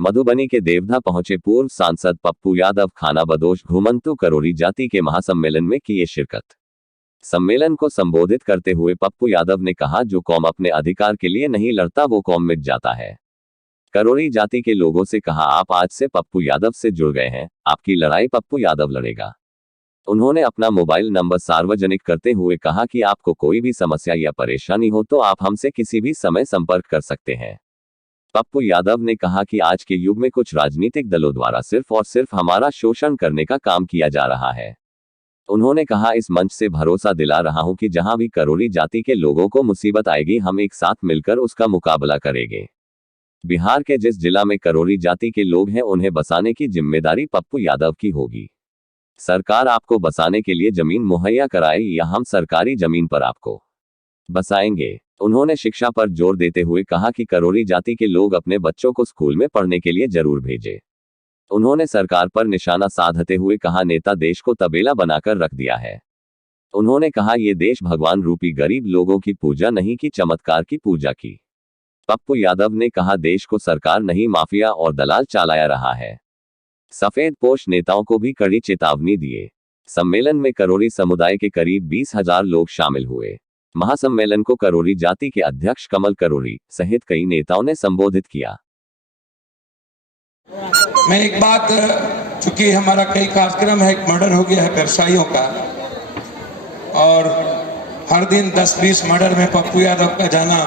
मधुबनी के देवधा पहुंचे पूर्व सांसद पप्पू यादव खानाबदोश घुमंतु करोरी जाति के महासम्मेलन में किए शिरकत। सम्मेलन को संबोधित करते हुए पप्पू यादव ने कहा, जो कौम अपने अधिकार के लिए नहीं लड़ता वो कौम मिट जाता है। करोरी जाति के लोगों से कहा, आप आज से पप्पू यादव से जुड़ गए हैं, आपकी लड़ाई पप्पू यादव लड़ेगा। उन्होंने अपना मोबाइल नंबर सार्वजनिक करते हुए कहा कि आपको कोई भी समस्या या परेशानी हो तो आप हमसे किसी भी समय संपर्क कर सकते हैं। पप्पू यादव ने कहा कि आज के युग में कुछ राजनीतिक दलों द्वारा सिर्फ और सिर्फ हमारा शोषण करने का काम किया जा रहा है। उन्होंने कहा, इस मंच से भरोसा दिला रहा हूं कि जहां भी करोरी जाति के लोगों को मुसीबत आएगी हम एक साथ मिलकर उसका मुकाबला करेंगे। बिहार के जिस जिला में करोरी जाति के लोग हैं उन्हें बसाने की जिम्मेदारी पप्पू यादव की होगी। सरकार आपको बसाने के लिए जमीन मुहैया कराए या हम सरकारी जमीन पर आपको बसाएंगे। उन्होंने शिक्षा पर जोर देते हुए कहा कि करोरी जाति के लोग अपने बच्चों को स्कूल में पढ़ने के लिए जरूर भेजें। उन्होंने सरकार पर निशाना साधते हुए कहा, नेता देश को तबेला बनाकर रख दिया है। उन्होंने कहा, ये देश भगवान रूपी गरीब लोगों की पूजा नहीं की चमत्कार की पूजा की। पप्पू यादव ने कहा, देश को सरकार नहीं माफिया और दलाल चलाया रहा है। सफेद पोश नेताओं को भी कड़ी चेतावनी दिए। सम्मेलन में करोरी समुदाय के करीब 20,000 लोग शामिल हुए। महासम्मेलन को करोरी जाति के अध्यक्ष कमल करोरी सहित कई नेताओं ने संबोधित किया। मैं एक बात, चूंकि हमारा कई कार्यक्रम है, एक मर्डर हो गया है व्यवसायियों का और हर दिन 10-20 मर्डर में पप्पू यादव का जाना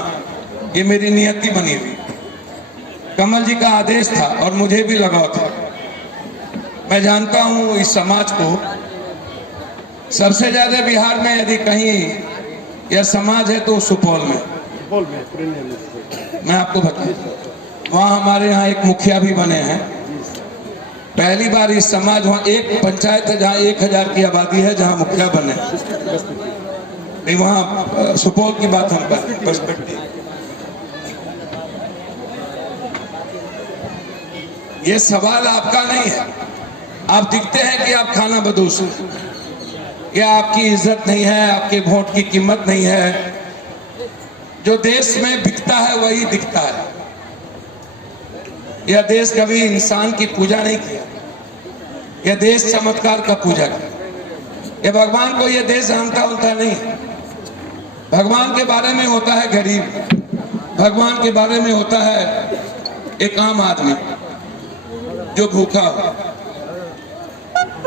ये मेरी नियति बनी हुई। कमल जी का आदेश था और मुझे भी लगाव था। मैं जानता हूं इस समाज को सबसे ज्यादा बिहार में यदि कहीं यह समाज है तो सुपौल में। मैं आपको बताऊं, वहाँ हमारे यहाँ एक मुखिया भी बने हैं। पहली बार इस समाज, वहाँ एक पंचायत है जहाँ 1000 की आबादी है जहाँ मुखिया बने। नहीं, वहाँ सुपौल की बात हम कर पर्सपेक्टिव। ये सवाल आपका नहीं है। आप दिखते हैं कि आप खानाबदोश हैं, या आपकी इज्जत नहीं है, आपके वोट की कीमत नहीं है। जो देश में बिकता है वही दिखता है। यह देश कभी इंसान की पूजा नहीं किया, यह देश चमत्कार का पूजा किया। यह भगवान को यह देश जानता होता नहीं। भगवान के बारे में होता है गरीब, भगवान के बारे में होता है एक आम आदमी जो भूखा हो,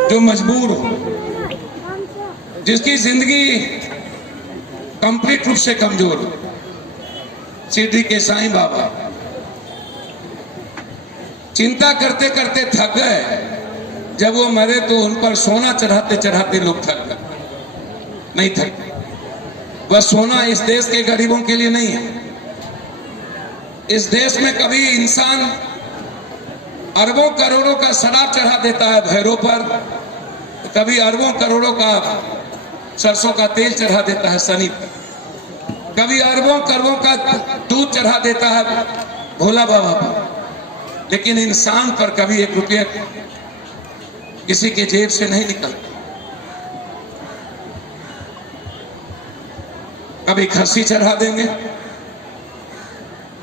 जो मजबूर हो, जिसकी जिंदगी कंप्लीट रूप से कमजोर हो। शिरडी के साईं बाबा चिंता करते करते थक गए। जब वो मरे तो उन पर सोना चढ़ाते चढ़ाते लोग थक गए। नहीं थक, वह सोना इस देश के गरीबों के लिए नहीं है। इस देश में कभी इंसान अरबों करोड़ों का शराब चढ़ा देता है भैरों पर, कभी अरबों करोड़ों का सरसों का तेल चढ़ा देता है शनि पर, कभी अरबों करोड़ों का दूध चढ़ा देता है भोला बाबा पर, लेकिन इंसान पर कभी 1 रुपया किसी के जेब से नहीं निकलता। कभी खस्सी चढ़ा देंगे,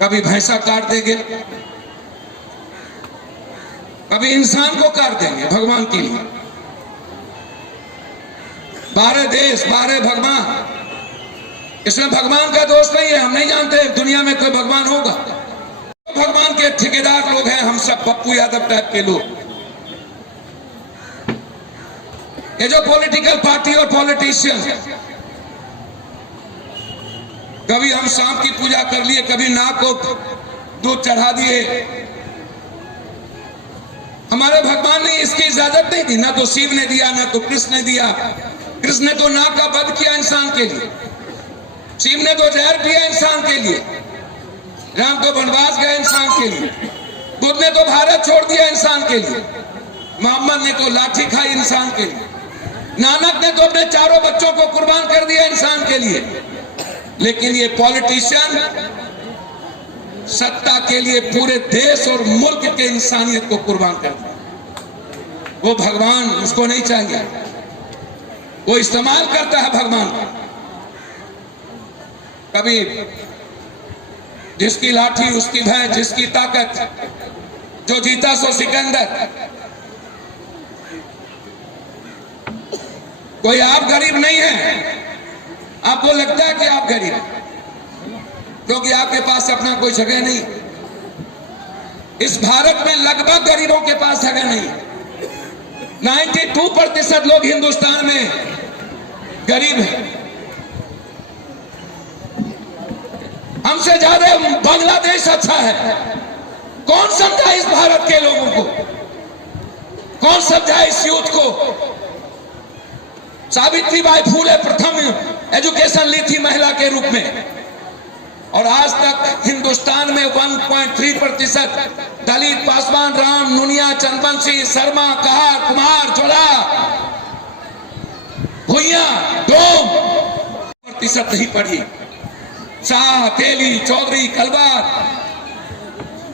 कभी भैंसा काट देंगे, कभी इंसान को काट देंगे भगवान के लिए। 12 देश 12 भगवान, इसमें भगवान का दोष नहीं है। हम नहीं जानते दुनिया में कोई भगवान होगा। भगवान के ठेकेदार लोग हैं हम सब, पप्पू यादव टाइप के लोग। ये जो पॉलिटिकल पार्टी और पॉलिटिशियन, कभी हम सांप की पूजा कर लिए, कभी नाक को दूध चढ़ा दिए। हमारे भगवान ने इसकी इजाजत नहीं दी, ना तो शिव ने दिया, ना तो कृष्ण ने दिया। कृष्ण ने तो नाक का वध किया इंसान के लिए, शिव ने तो जहर पिया इंसान के लिए, राम तो वनवास गए इंसान के लिए, बुद्ध ने तो भारत छोड़ दिया इंसान के लिए, मोहम्मद ने तो लाठी खाई इंसान के लिए, नानक ने तो अपने 4 बच्चों को कुर्बान कर दिया इंसान के लिए। लेकिन ये पॉलिटिशियन सत्ता के लिए पूरे देश और मुल्क के इंसानियत को कुर्बान कर दिया। वो भगवान उसको नहीं चाहिए, वो इस्तेमाल करता है भगवान को। कभी जिसकी लाठी उसकी भैंस, जिसकी ताकत जो जीता सो सिकंदर। कोई आप गरीब नहीं है, आपको लगता है कि आप गरीब, क्योंकि आपके पास अपना कोई जगह नहीं। इस भारत में लगभग गरीबों के पास जगह नहीं। 92% लोग हिंदुस्तान में गरीब हैं। हमसे ज्यादा बांग्लादेश अच्छा है। कौन समझा इस भारत के लोगों को? कौन समझा इस यूथ को? सावित्रीबाई फुले प्रथम एजुकेशन ली थी महिला के रूप में, और आज तक हिंदुस्तान में 1.3% दलित, पासवान, राम, नुनिया, चंद्रवंशी, शर्मा, कहार, कुमार, जोड़ा, भुइया, डोम प्रतिशत नहीं पढ़ी। शाह, तेली, चौधरी, कलवार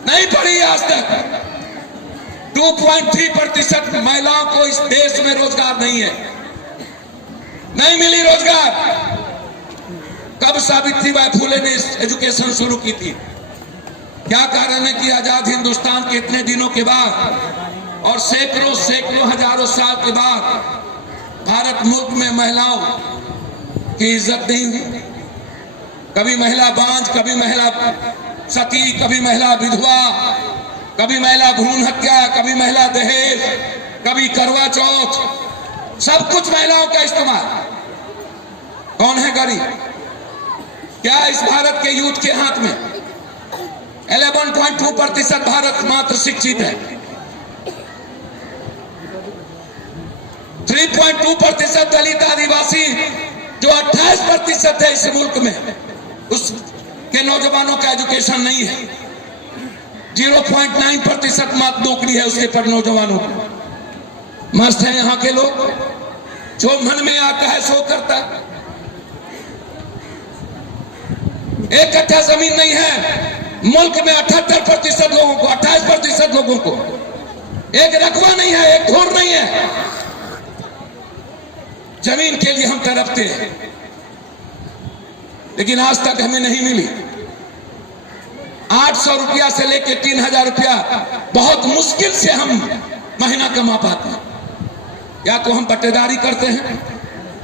नहीं पढ़ी आज तक। 2.3% महिलाओं को इस देश में रोजगार नहीं है, नहीं मिली रोजगार। कब सावित्रीबाई फुले ने एजुकेशन शुरू की थी? क्या कारण है कि आजाद हिंदुस्तान के इतने दिनों के बाद और सैकड़ों सैकड़ों हजारों साल के बाद भारत मुल्क में महिलाओं की इज्जत नहीं हुई? कभी महिला बांझ, कभी महिला सती, कभी महिला विधवा, कभी महिला भ्रूण हत्या, कभी महिला दहेज, कभी करवा चौथ, सब कुछ महिलाओं का इस्तेमाल। कौन है गरीब? क्या इस भारत के यूथ के हाथ में? 11.2% भारत मात्र शिक्षित है। 3.2% दलित, आदिवासी, जो 28% है इस मुल्क में, उसके नौजवानों का एजुकेशन नहीं है। 0.9% मात्र नौकरी है उसके पर नौजवानों को। मस्त है यहाँ के लोग, जो मन में आता है सो करता है। एक कट्ठा जमीन नहीं है मुल्क में 78% लोगों को, 28% लोगों को। एक रकबा नहीं है, एक धूर नहीं है। जमीन के लिए हम तड़पते हैं, लेकिन आज तक हमें नहीं मिली। 800 रुपया से लेकर 3000 रुपया बहुत मुश्किल से हम महीना कमा पाते हैं। या तो हम पट्टेदारी करते हैं,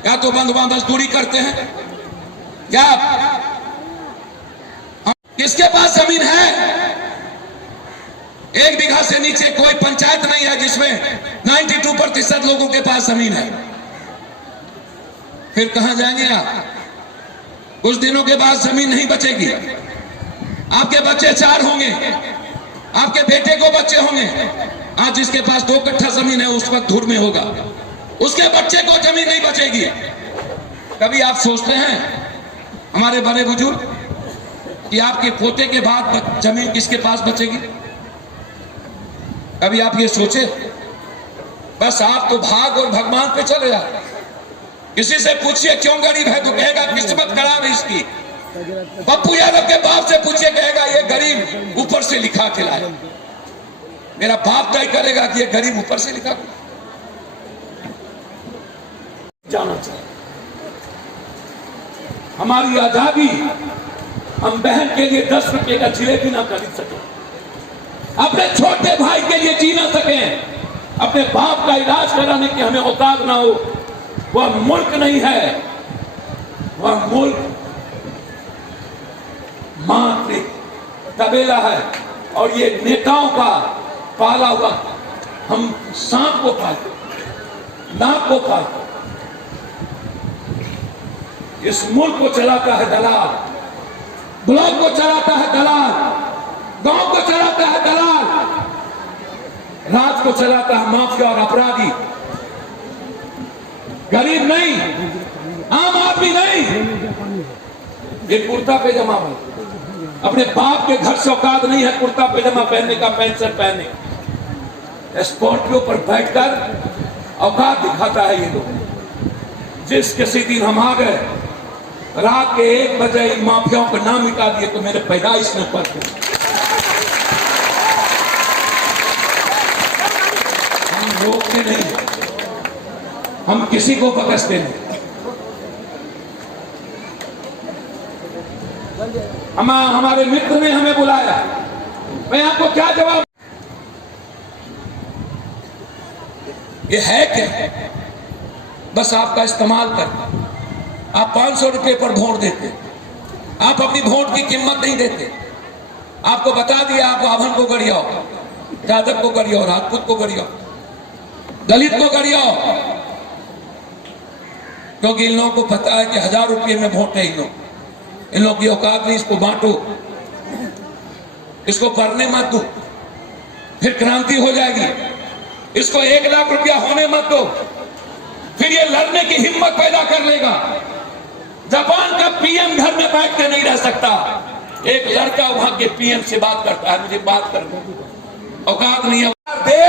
या तो बंधुआ मजदूरी करते हैं, या किसके पास जमीन है? 1 बीघा से नीचे कोई पंचायत नहीं है जिसमें 92% लोगों के पास जमीन है। फिर कहां जाएंगे आप? कुछ दिनों के बाद जमीन नहीं बचेगी। आपके बच्चे 4 होंगे, आपके बेटे को बच्चे होंगे। आज जिसके पास 2 कट्ठा जमीन है उस वक्त धूर में होगा, उसके बच्चे को जमीन नहीं बचेगी। कभी आप सोचते हैं हमारे बड़े बुजुर्ग कि आपके पोते के बाद जमीन किसके पास बचेगी? कभी आप ये सोचे? बस आप तो भाग और भगवान पे चले जाते। किसी से पूछिए क्यों गरीब है तो कहेगा किस्मत खराब है इसकी। पप्पू यादव के बाप से पूछिए, कहेगा ये गरीब ऊपर से लिखा के लाया। मेरा बाप तय करेगा कि ये गरीब ऊपर से लिखा जाना चाहिए। हमारी आजादी, हम बहन के लिए 10 रुपए का जिलेबी ना खरीद सके, अपने छोटे भाई के लिए जी ना सके, अपने बाप का इलाज कराने की हमें औकात ना हो। वह मुल्क नहीं है, वह मुल्क मात्र तबेला है। और ये नेताओं का पाला हुआ, हम सांप को पालते, नाक को पालते। इस मुल्क को चलाता है दलाल, ब्लॉक को चलाता है दलाल, गांव को चलाता है दलाल, राज को चलाता है माफिया और अपराधी। गरीब नहीं, आम आदमी नहीं। ये कुर्ता पैजामा भाई, अपने बाप के घर से औकात नहीं है कुर्ता पैजामा पहनने का, पैंट शर्ट पहनने। स्कॉर्पियो पर बैठकर औकात दिखाता है ये लोग। जिस किसी दिन हम आ गए रात के 1 बजे इन माफियाओं का नाम मिटा दिए तो मेरे पैदाइश में पड़ते। हम रोकते नहीं, हम किसी को बकसते नहीं। हमारे मित्र ने हमें बुलाया, मैं आपको क्या जवाब? ये है क्या? बस आपका इस्तेमाल करना। आप 500 रुपए पर वोट देते, आप अपनी वोट की कीमत नहीं देते। आपको बता दिया, आप आभन को गड़ियाओ, यादव को गड़ियाओ, राजपूत को गड़ियाओ, दलित को गड़ियाओ, क्योंकि इन लोगों को पता है कि 1000 रुपये में वोट है। इन लोगों की औकात नहीं। इसको बांटो, इसको पढ़ने मत दो, फिर क्रांति हो जाएगी। इसको 1 लाख रुपया होने मत दो, फिर ये लड़ने की हिम्मत पैदा कर लेगा। जापान का पीएम घर में बैठ के नहीं रह सकता। एक लड़का वहां के पीएम से बात करता है, मुझे बात करने औकात नहीं है दे,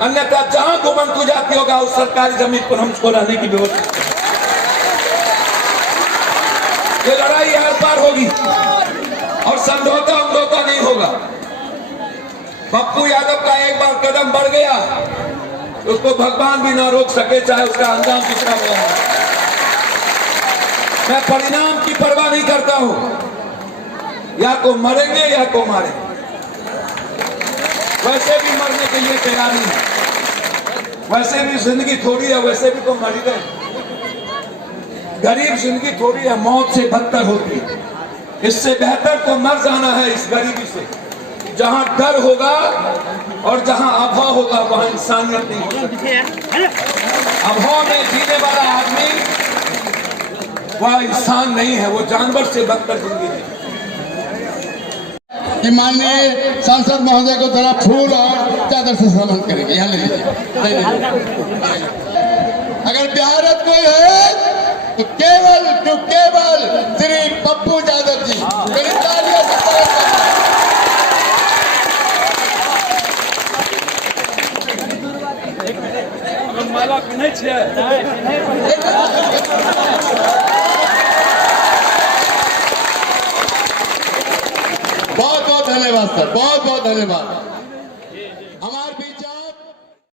अन्यथा जहां घुमंतु जाती होगा उस सरकारी जमीन पर हम उसको रहने की व्यवस्था। ये लड़ाई आर पार होगी और समझौता नहीं होगा। पप्पू यादव का एक बार कदम बढ़ गया, उसको भगवान भी ना रोक सके, चाहे उसका अंजाम कितना बड़ा हो। मैं परिणाम की परवाह नहीं करता हूं, या को मरेंगे या को मारेंगे। वैसे भी मरने के लिए तैयारी है, वैसे भी जिंदगी थोड़ी है, वैसे भी तो मर गए। गरीब जिंदगी थोड़ी है, मौत से बदतर होती है। इससे बेहतर तो मर जाना है इस गरीबी से। जहां डर होगा और जहां अभाव होगा वहां इंसानियत नहीं हो सकती। अभाव में जीने वाला आदमी वह इंसान नहीं है, वो जानवर से बदतर जिंदगी है। कि माननीय सांसद महोदय को थोड़ा फूल और चादर से सम्मान करेंगे। यहाँ ले लीजिए। अगर बिहारत कोई है तो केवल श्री पप्पू यादव जी। मेरी तालियां से स्वागत करते। माला पिन्है छियै। बहुत बहुत धन्यवाद सर, बहुत बहुत धन्यवाद।